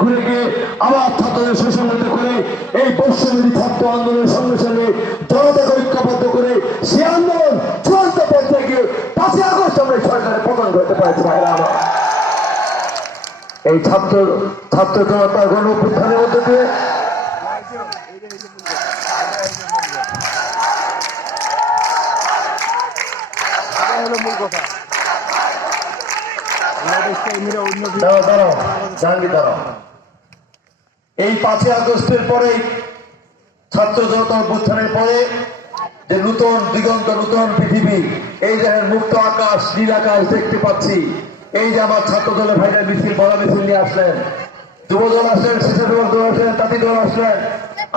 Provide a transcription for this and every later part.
ঘুরে গিয়ে আবার ছাত্রদের সুসংগঠিত করে এই বৈষম্যবিরোধী ছাত্র আন্দোলনের সঙ্গে সঙ্গে জনতাকে ঐক্যবদ্ধ করে সে আন্দোলন চূড়ান্ত পর্যায়ে গিয়ে 5ই আগস্ট আমরা সরকারের পতন করতে পারছি ভাইরা আমার। এই ছাত্র জনতার গণ অভ্যুত্থানের মধ্যে দিয়ে মূল কথা এই 5ই আগস্টের পরে ছাত্র জনতা অভ্যুত্থানের পরে যে নতুন দিগন্ত নতুন পৃথিবী, এই যে মুক্ত আকাশ নীল আকাশ দেখতে পাচ্ছি। এই যে আমার ছাত্র দলের ভাইরা মিছিল বড় মিছিল নিয়ে আসলেন, যুব দল আসলেন, স্বেচ্ছাসেবক দল আসলেন, তাঁতি দল আসলেন,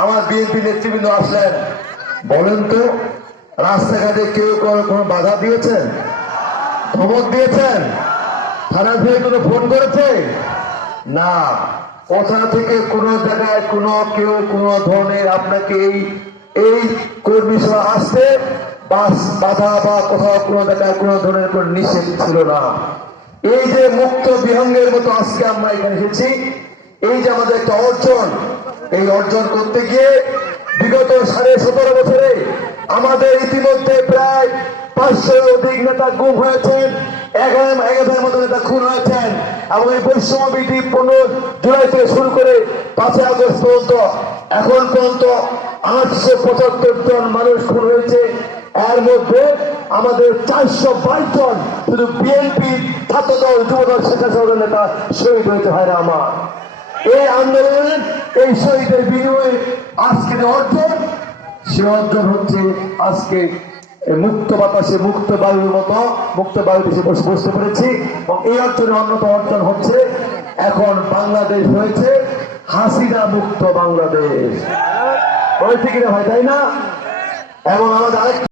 আমার বিএনপি নেতৃবৃন্দ আসলেন। বলেন তো রাস্তাঘাটে কেউ কোনো বাধা দিয়েছেন, ধমক দিয়েছেন, থানা থেকে কোনো ফোন করেছে? না, কোথা থেকে কোনো জায়গায় কেউ কোনো ধরনের আপনাকে এই কর্মী সভা আসতে বাধা বা কোথাও কোনো জায়গায় কোনো ধরনের কোনো নিষেধ ছিল না। এই যে মুক্ত বিহঙ্গের মতো আজকে আমরা এখানে এসেছি, এই যে আমাদের একটা অর্জন, এই অর্জন করতে গিয়ে বিগত 17.5 বছরে আমাদের ইতিমধ্যে প্রায় 500-এর অধিক নেতা গুম হয়েছেন, 11,000 মতো নেতা খুন হয়েছেন, এবং এই বৈষম্যবিরোধী 15 জুলাই থেকে শুরু করে 5ই আগস্ট পর্যন্ত এখন পর্যন্ত 875 জন মানুষ খুন হয়েছে। এর মধ্যে আমাদের 422 জন শুধু বিএনপি, ছাত্রদল, যুবদল, স্বেচ্ছাসেবক নেতা শহীদ হয়েছে ভাইরা আমার। এই আন্দোলনের এই শহীদের বিনিময়ে আজকে যে অর্জন, সে অর্জন হচ্ছে আজকে মুক্ত বাতাসে মুক্ত বায়ুর মতো মুক্ত বায়ুতে বসতে পেরেছি। এবং এই অর্জনের অন্যতম অর্জন হচ্ছে এখন বাংলাদেশ হয়েছে হাসিনা মুক্ত বাংলাদেশ। হয়েছে কিনা ভাই, তাই না? এবং আমাদের আরেকটা